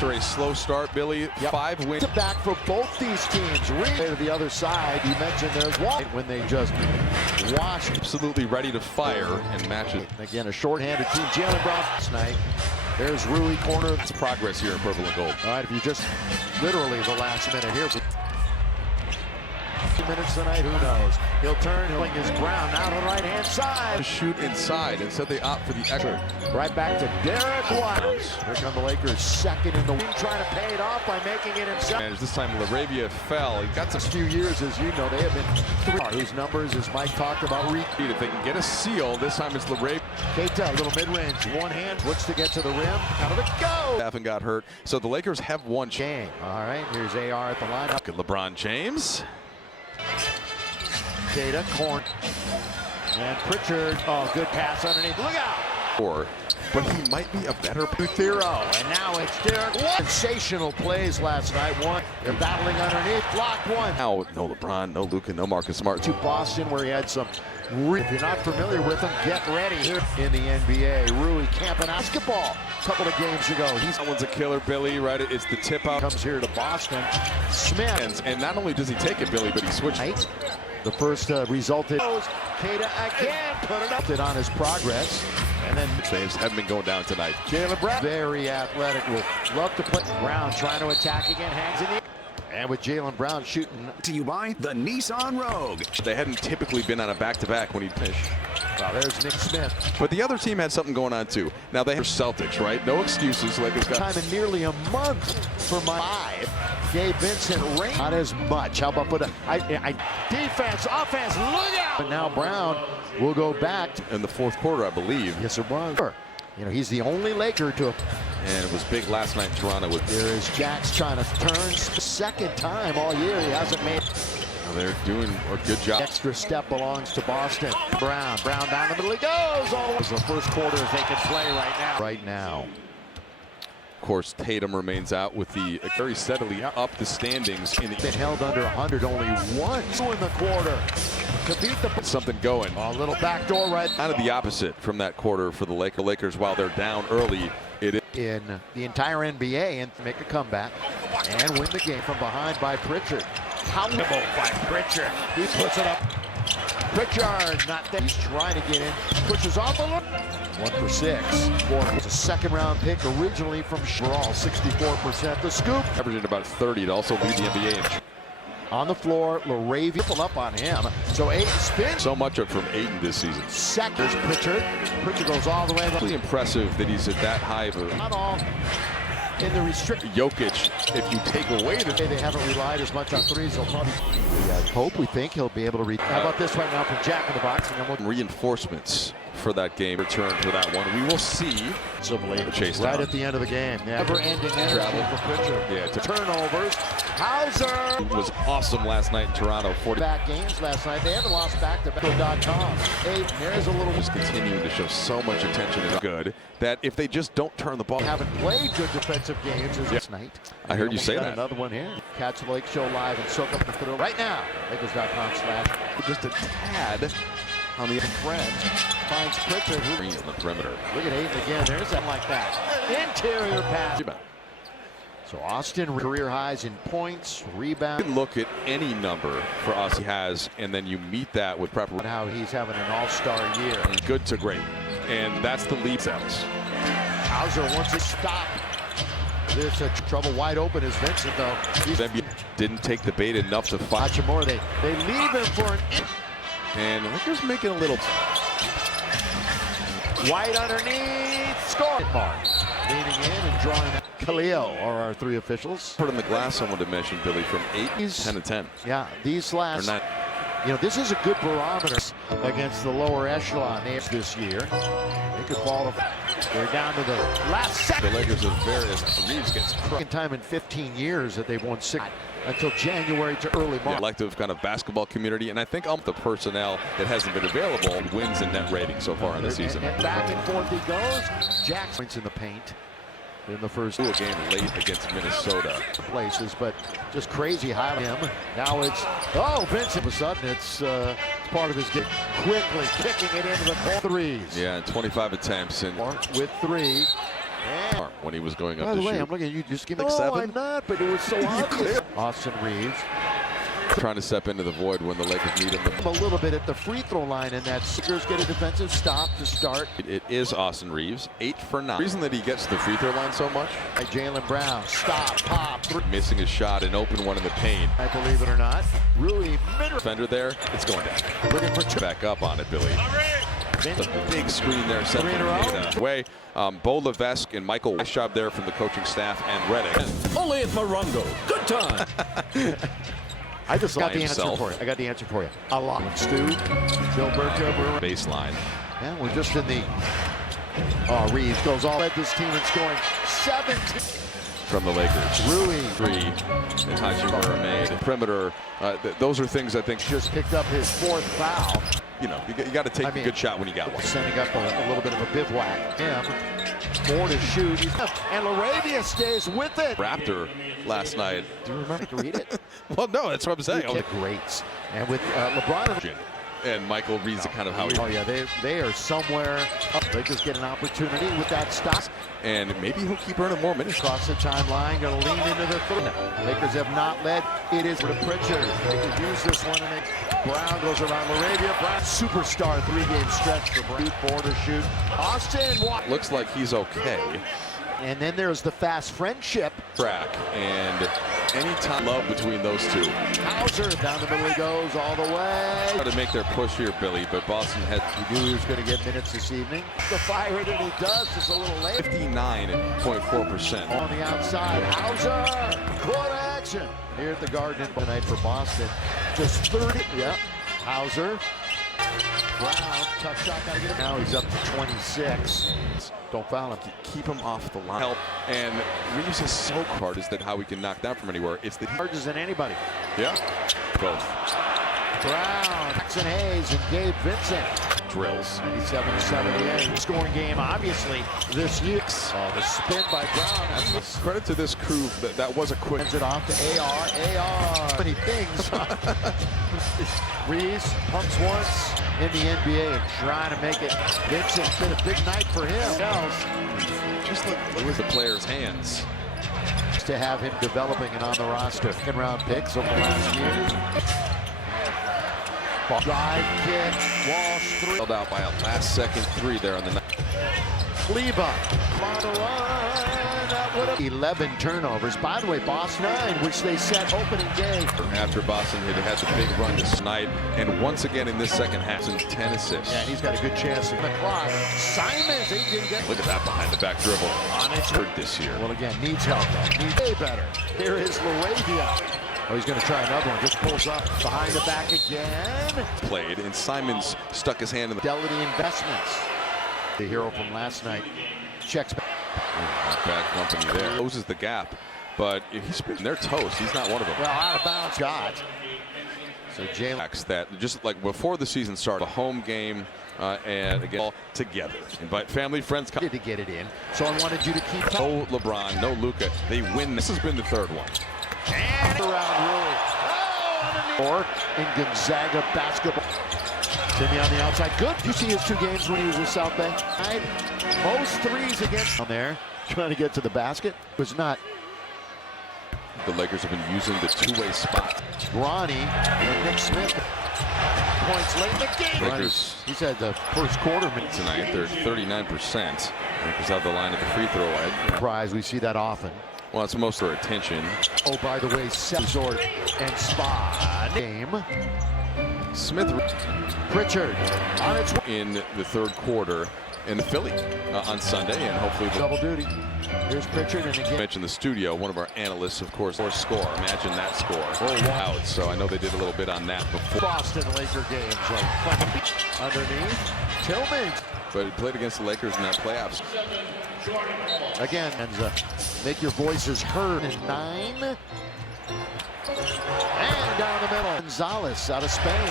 After a slow start, Billy, 5 wins. Back for both these teams. To the other side, you mentioned there's one when they just washed. Absolutely ready to fire and match it. Again, a shorthanded team. Jalen Brown tonight. There's Rui corner. That's progress here in purple and gold. All right, if you just literally the last minute here. 2 minutes tonight, who knows? He'll turn, he'll his ground now to the right-hand side. Shoot inside. Instead, they opt for the extra. Right back to Derek White. Here come the Lakers, second in the win, trying to pay it off by making it himself. And this time, LaRavia fell. He got some few years, as you know, they have been three. Whose numbers, as Mike talked about, repeat. If they can get a seal, this time it's LaRavia. Keita, a little mid-range, one hand, looks to get to the rim. How did it go? Staffin got hurt, so the Lakers have one game. All right, here's AR at the lineup. Look at LeBron James. Keita, corn. And Pritchard, oh, good pass underneath. Look out! But he might be a better Thero, and now it's Derek White. Sensational plays last night. One, they're battling underneath, blocked one. Now, no LeBron, no Luka, no Marcus Smart. To Boston, where he had some. If you're not familiar with him, get ready here in the NBA. Rui camping basketball a couple of games ago. That one's a killer, Billy, right? It's the tip out. Comes here to Boston. Smith. And not only does he take it, Billy, but he switched. The first resulted. Keita again put it up on his progress. And then Saves haven't been going down tonight. Jalen Brown, very athletic, will love to play. Brown trying to attack again, hands in the. And with Jalen Brown shooting. To you by the Seasson Rogue. They hadn't typically been on a back-to-back when he'd fish. Well, there's Nick Smith. But the other team had something going on too. Now they have Celtics, right? No excuses. Lakers got time in nearly a month for my 5. Gabe Vincent rain. Not as much. How about put a defense, offense, look out! But now Brown will go back in the fourth quarter, I believe. Yes, it was. You know, he's the only Laker to. And it was big last night in Toronto. There is Jax trying to turn. Second time all year he hasn't made. Well, they're doing a good job. Extra step belongs to Boston. Brown down the middle. He goes all the way. It's the first quarter if they can play right now. Of course, Tatum remains out with the very steadily up the standings. Been held under 100 only once in the quarter to beat the. Something going. A little backdoor right. Kind of the opposite from that quarter for the Lakers. While they're down early, it is in the entire NBA and make a comeback and win the game from behind by Pritchard. How by Pritchard. He puts it up. Pritchard not there. He's trying to get in. Pushes off a look. 1 for 6. It's a second-round pick originally from Shaw. 64%. The scoop. Averaging about 30 to also lead the NBA in. On the floor, LaRavia pull up on him. So Aiden spins. So much up from Aiden this season. Second, Pritchard. Pritchard goes all the way. Really impressive that he's at that high of a. Not all in the restricted. Jokic, if you take away the. They haven't relied as much on threes. They'll probably. We hope, we think he'll be able to read. How about this right now from Jack in the box? And then we'll. Reinforcements for that game. Return for that one. We will see. Chase right at the end of the game. Yeah. Never-ending energy for Pritchard. Yeah. Turnovers. Hauser was awesome last night in Toronto. 40 back games last night. They haven't lost back-to-back.com. Hey, there's a little. Just continuing to show so much attention and good that if they just don't turn the ball. They haven't played good defensive games this night. I heard you say that. Another one here. Catch the Lake Show live and soak up the fiddle right now. Lakers.com/ just a tad on the friend finds Pritchard who in the perimeter. Look at Aiden again. There's something like that. Interior pass. So Austin career highs in points, rebound. You can look at any number for us he has, and then you meet that with preparation. How he's having an all-star year. Good to great, and that's the lead cells. Hauser wants to stop. There's a trouble wide open is Vincent though. He didn't take the bait enough to fight. Hachimura, they leave him for an. And the Lakers making a little. White underneath, score. Leaning in and drawing. Khalil are our 3 officials. Put on the glass, someone to mention, Billy, from 8, 10 to 10. Yeah, these last. You know, this is a good barometer against the lower echelon this year. They could fall. They're down to the last second. The Lakers are various. Reeves gets second time in 15 years that they've won 6 until January to early March. Elective kind of basketball community, and I think the personnel that hasn't been available wins in net rating so far in the season. And back and forth he goes. Jackson in the paint. In the first game late against Minnesota. Places, but just crazy high on him. Now it's Vincent. All of a sudden, it's part of his game. Quickly kicking it into the threes. Yeah, 25 attempts and with 3. And when he was going up by to the way, shoot. I'm looking at you. Just give me Like no, 7? I'm not, but it was so obvious. Austin Reeves Trying to step into the void when the Lakers need him. a little bit at the free throw line, and that Lakers get a defensive stop to start. It is Austin Reeves, 8 for 9. The reason that he gets to the free throw line so much, By Jaylen Brown, stop, pop, three. missing a shot, an open one in the paint. I believe it or not, Rui Minter Defender there, it's going down. looking for two. Back up on it, Billy. The big screen there, set Three in a row. away. Bo Levesque and Michael, nice job there from the coaching staff and Reddick. Only at Morongo. Good time. I just got the answer himself. for you. I got the answer for you. A lot. Stu, Gilbert, Baseline. yeah, we're just in the. Oh, Reeves goes all led this team in scoring 17. From the Lakers. Rui 3 that Hachimura made. Perimeter, those are things I think just picked up his 4th foul. you got to take a good shot when you got one. Sending up a little bit of a bivouac. Him, 4 to shoot. And LaRavia stays with it. Raptor last night. Do you remember to read it? Well, no, that's what I'm saying. The greats. And with LeBron. And Michael reads it kind of how he. Oh, yeah, they are somewhere up. They just get an opportunity with that stop. And maybe he'll keep earning more minutes. Across the timeline, going to lean into the third. Lakers have not led. It is for the Pritchard. They could use this one, and Brown goes around LaRavia. Brown, superstar 3-game stretch for Brown. 4 to shoot. Austin. Looks like he's okay. And then there's the fast friendship. Crack. And anytime love between those two. Hauser down the middle he goes all the way. Try to make their push here, Billy, but Boston had. We knew he was going to get minutes this evening. The fire that he does just a little late. 59.4%. On the outside, Hauser. Court action here at the Garden tonight for Boston. Just 30. Yep. Hauser. Brown, tough shot, gotta get him. Now he's up to 26. Don't foul him. Keep him off the line. Help. And Reeves is so hard. Is that how we can knock down from anywhere? It's that he Charges than anybody. Yeah. Both. Brown, Jackson Hayes, and Gabe Vincent. Drills. 97-78. Scoring game, obviously, this year. Oh, the spin by Brown. Credit to this crew. That was a quick. Sends it off to AR. Many things. Reeves pumps once in the NBA and trying to make it. Vincent, been a big night for him. Just look at the player's hands. To have him developing and on the roster. Second-round picks over the last year. Drive kick, Walsh 3. Held out by a last-second 3 there on the night. Kleba on the run. 11 turnovers. By the way, Boston 9, which they set opening day. After Boston had the big run this night, and once again in this second half, 10 assists. Yeah, he's got a good chance. The clock. Simons, he didn't get. Look at that behind-the-back dribble. On its hurt this year. Well, again, needs help though. Needs way better. Here is LaRavia. Oh, he's going to try another one. Just pulls up behind the back again. Played, and Simons stuck his hand in the. Fidelity Investments. The hero from last night checks back. Bad company there. Closes the gap, but if he's been their toast, he's not one of them. Well, out of bounds shot. So Jalen. That just like before the season started, a home game and again all together. Invite family, friends. To get it in. So I wanted you to keep. No LeBron, no Luka. They win. This has been the third one. And around Rui. Oh, in Gonzaga basketball. Timmy on the outside. Good. Did you see his 2 games when he was with South Bay? Most threes against. On there, trying to get to the basket. Was not. The Lakers have been using the two-way spot. Ronnie and Nick Smith. Points late in the game. Lakers. He's had the first quarter minute Tonight, they're 39%. Lakers have the line at the free throw line. Prize, we see that often. Well, it's most of their attention. Oh, by the way, resort and spa game. Smith Pritchard on its way. in the third quarter in the Philly on Sunday, and hopefully Double duty. Here's Pritchard, and again. Mentioned the studio, one of our analysts, of course, or score. Imagine that score. Oh, wow. Out. So I know they did a little bit on that before. Boston Laker games like underneath. Tillman. But he played against the Lakers in that playoffs. Again, and make your voices heard in 9. And down the middle, Gonzalez out of Spain.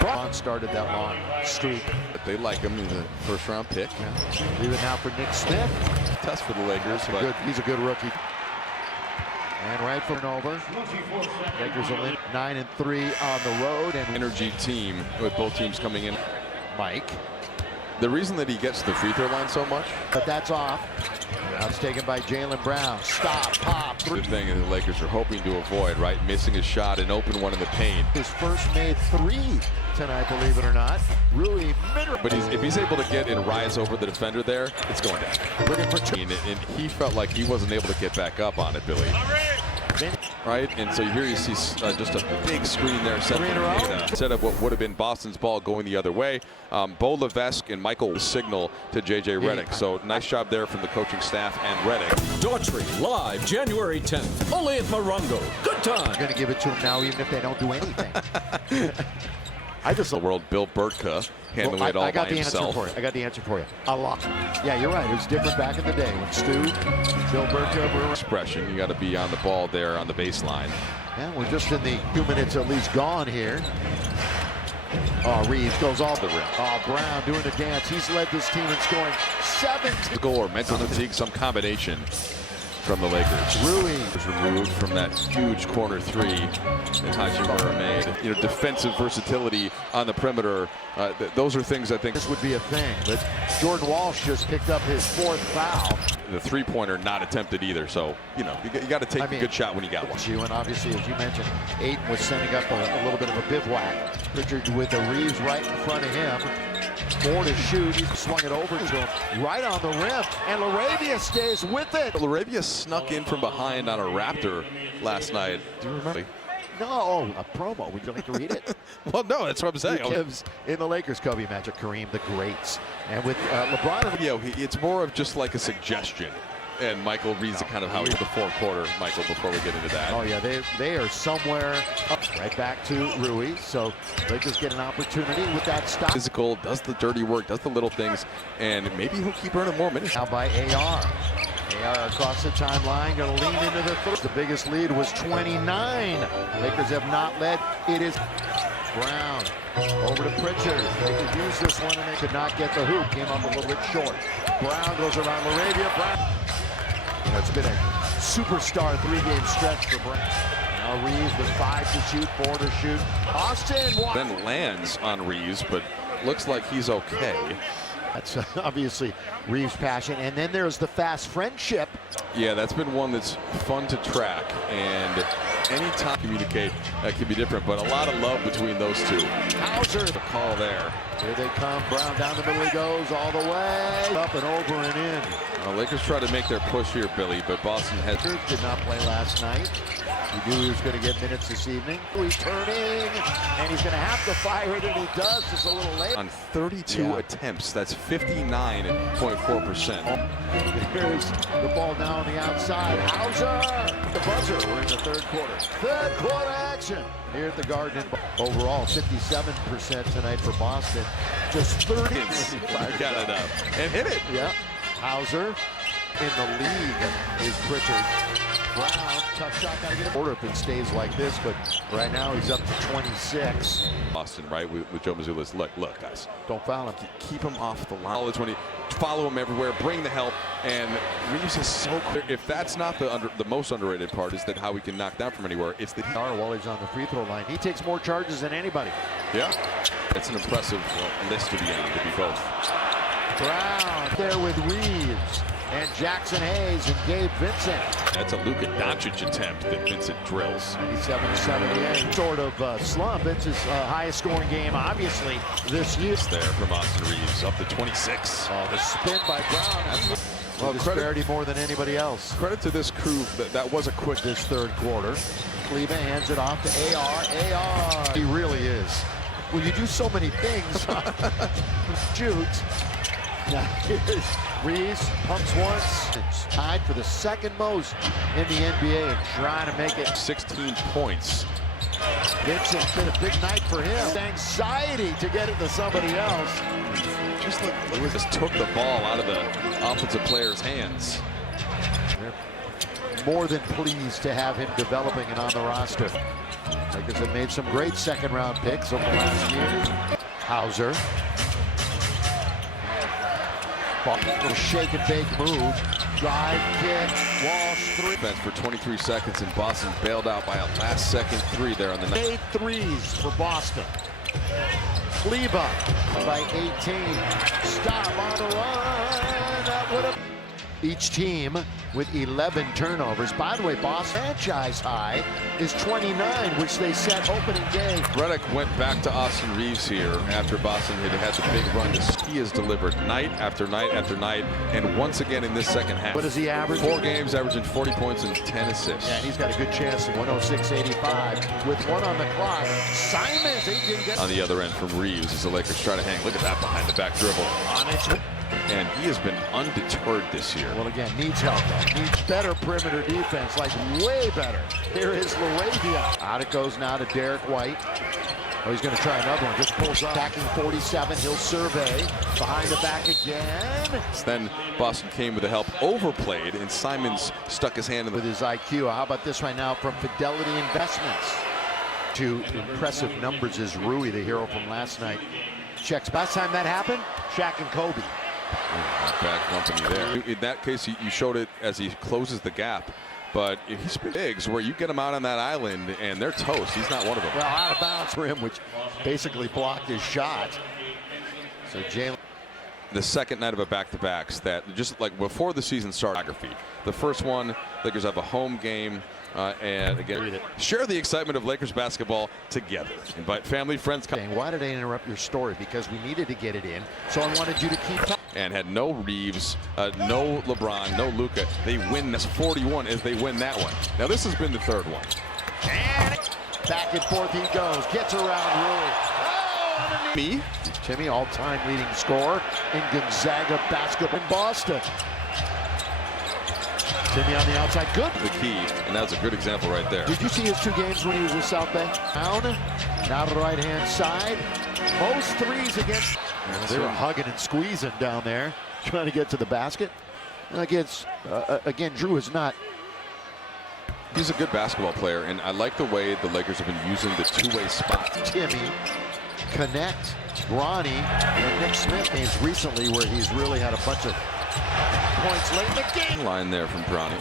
Braun started that long streak. But they like him. He's a first-round pick. Yeah. Leave it now for Nick Smith. Test for the Lakers. But He's a good rookie. And right for an over. Lakers will win 9-3 on the road. And energy team with both teams coming in. Mike. The reason that he gets to the free throw line so much, But that's off. Now it's taken by Jaylen Brown. Stop, pop, the three. thing the Lakers are hoping to avoid, right? Missing a shot, an open one in the paint. His first made three tonight, believe it or not. Rui Minner. But if he's able to get and rise over the defender there, it's going down. Looking for two. And he felt like he wasn't able to get back up on it, Billy. Right, and so here you see just a big screen there set of what would have been Boston's ball going the other way. Bo Levesque and Michael signal to J.J. Redick. So nice job there from the coaching staff and Redick. Daughtry, live January 10th, only at Morongo. Good time. I'm going to give it to him now, even if they don't do anything. The world, Bill Burtka handling it all by himself. I got the answer for you. A lot. Yeah, you're right. It was different back in the day when Stu, Bill Burtka were. Expression. You got to be on the ball there on the baseline. Yeah, we're just in the 2 minutes at least gone here. Oh, Reeves goes off the rim. Oh, Brown doing the dance. He's led this team in scoring 17. Goal or mental fatigue, some combination from the Lakers. Rui was removed from that huge corner three that Hachimura made. You know, defensive versatility on the perimeter. Those are things I think this would be a thing. But Jordan Walsh just picked up his 4th foul. The three-pointer not attempted either. So, you know, you got to take a good shot when you got one. And obviously, as you mentioned, Ayton was sending up a little bit of a bivouac. Pritchard with the Reeves right in front of him. 4 to shoot. He swung it over to him right on the rim. And LaRavia stays with it. LaRavia snuck in from behind on a Raptor last night. Do you remember? No, a promo. Would you like to read it? Well, no, that's what I'm saying. Gives in the Lakers-Kobe matchup, Kareem the Greats. And with LeBron. You know, it's more of just like a suggestion. And Michael reads it kind of how he's the fourth quarter, Michael, before we get into that. Oh, yeah, they are somewhere up. Right back to Rui. So they just get an opportunity with that stop. Physical, does the dirty work, does the little things, and maybe he'll keep earning more minutes. Now by AR. AR across the timeline, going to lean into the third. The biggest lead was 29. Lakers have not led. It is Brown over to Pritchard. They could use this one and they could not get the hoop. Came up a little bit short. Brown goes around LaRavia. Brown. You know, it's been a superstar 3-game stretch for Brown. Now Reeves with 5 to shoot, 4 to shoot. Austin then lands on Reeves, but looks like he's okay. That's obviously Reeves' passion. And then there's the fast friendship. Yeah, that's been one that's fun to track. And anytime communicate can be different, but a lot of love between those two. Hauser. The call there. Here they come. Brown down the middle he goes all the way. Up and over and in. Well, Lakers try to make their push here, Billy, but Boston did not play last night. We knew he was going to get minutes this evening. He's turning, and he's going to have to fire it, and he does just a little late. On 32 attempts, that's 59.4%. Here's the ball down on the outside. Hauser! The buzzer. We're in the third quarter. Third quarter action here at the Garden. Overall, 57% tonight for Boston. Just 30. Got it up and hit it. Yeah. Hauser in the league is Pritchard. Brown, tough shot, gotta get it. Order if it stays like this, but right now he's up to 26. Boston, right, with Joe Mazzulla's. Look, guys. Don't foul him. Keep him off the line. Follow him everywhere, bring the help, and Reeves is so clear. If that's not the most underrated part, is that how we can knock down from anywhere. It's that while he's on the free throw line, he takes more charges than anybody. Yeah, it's an impressive list to be in, to be both. Brown there with Reeves and Jackson Hayes and Gabe Vincent. That's a Luka Doncic attempt that Vincent drills. 97-78. Sort of slump. It's his highest scoring game, obviously, this year. There from Austin Reeves, up to 26. Oh, the spin by Brown. Well, disparity more than anybody else. Credit to this crew. That was a quick this third quarter. Kleba hands it off to AR. AR. He really is. Well, you do so many things. Shoots. Now here's Reeves, pumps once. It's tied for the second most in the NBA and trying to make it. 16 points. Vincent's been a big night for him. Anxiety to get it to somebody else. Just took the ball out of the offensive player's hands. They're more than pleased to have him developing and on the roster. Lakers have made some great second-round picks over the last year. Hauser. Little shake and bake move. Drive, kick, Walsh, 3. Defense for 23 seconds, and Boston bailed out by a last-second 3 there on the night. Made threes for Boston. Kleba by 18. Stop on the run. That would have. Each team with 11 turnovers. By the way, Boston franchise high is 29, which they set opening day. Redick went back to Austin Reeves here after Boston had had the big run. He has delivered night after night after night, and once again in this second half. What is he average? 4 games, averaging 40 points and 10 assists. Yeah, he's got a good chance at 106-85 with 1 on the clock. Simons, he didn't get on the other end from Reeves as the Lakers try to hang. Look at that behind the back dribble. on its. And he has been undeterred this year. Well, again, needs help though. Needs better perimeter defense, like way better. Here is Laravia. Out it goes now to Derek White. Oh, he's going to try another one. Just pulls up. Backing 47. He'll survey. Behind the back again. Then Boston came with the help, overplayed, and Simons stuck his hand in With his IQ. How about this right now from Fidelity Investments? 2 impressive numbers is Rui, the hero from last night. Checks. Last time that happened, Shaq and Kobe. Not bad company there. In that case, you showed it as he closes the gap. But he's bigs where you get him out on that island and they're toast. He's not one of them. Well, out of bounds for him, which basically blocked his shot. So Jalen. The second night of a back-to-backs that just like before the season started. The first one, Lakers have a home game. And again, share the excitement of Lakers basketball together. Invite family, friends. Why did I interrupt your story? Because we needed to get it in. So I wanted you to keep. And had no Reeves, no LeBron, no Luka. They win this 41 as they win that one. Now this has been the third one. And back and forth he goes. Gets around Rui. Oh, Me? Timmy, all-time leading scorer in Gonzaga basketball in Boston. Timmy on the outside, good. The key, and that was a good example right there. Did you see his 2 games when he was with South Bay? Down, now to the right-hand side. Most threes against. They were hugging and squeezing down there, trying to get to the basket. And again, Drew is not. He's a good basketball player, and I like the way the Lakers have been using the 2-way spot. Timmy, connect, Ronnie, and Nick Smith games recently where he's really had a bunch of points late in the game. Line there from Bronny.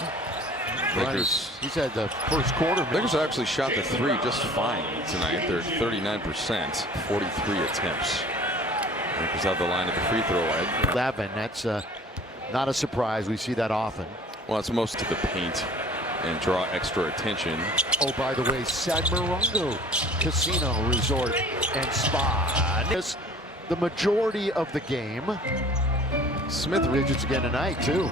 Lakers. He's had the first quarter. Lakers have actually shot the 3 just fine tonight. They're 39%, 43 attempts. Lakers have the line at the free throw line. 11. That's not a surprise. We see that often. Well, it's most to the paint and draw extra attention. Oh, by the way, San Morongo Casino Resort and Spa. It's the majority of the game. Smith digits again tonight, too.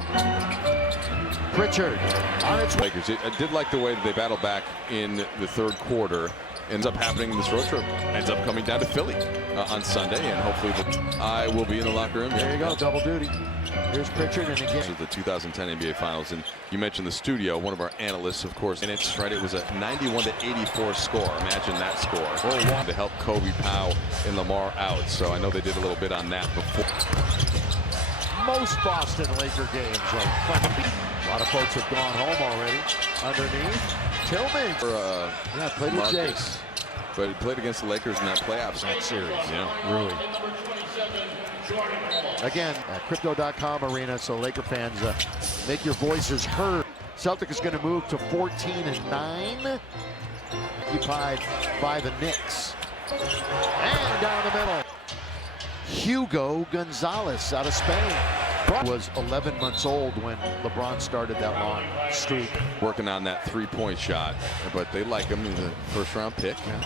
Pritchard on its way. Lakers, I did like the way that they battled back in the third quarter. Ends up happening in this road trip. Ends up coming down to Philly on Sunday, and hopefully I will be in the locker room. There you go, double duty. Here's Pritchard, and again. This is the 2010 NBA Finals, and you mentioned the studio. One of our analysts, of course, and it's right. It was a 91-84 score. Imagine that score. Oh, to help Kobe Powell and Lamar out. So I know they did a little bit on that before. Most Boston Laker games are fun. A lot of folks have gone home already. Underneath, Tillman. Yeah, played with Jace. But he played against the Lakers in that playoffs. That series. Yeah. Really. Again, Crypto.com arena, so Laker fans, make your voices heard. Celtics is going to move to 14-9. Occupied by the Knicks. And down the middle. Hugo Gonzalez out of Spain. Was 11 months old when LeBron started that long streak. Working on that 3-point shot, but they like him as a first-round pick. Yeah.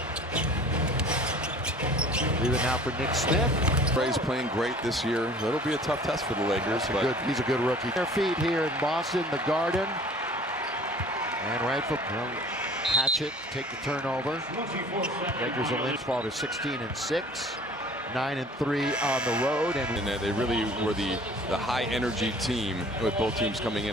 Leave it now for Nick Smith. Frey's playing great this year. That'll be a tough test for the Lakers. He's a good rookie. Their feet here in Boston, the Garden. And right for Hatchet, take the turnover. Lakers will fall to 16-6. 9-3 on the road, and they really were the high energy team with both teams coming in.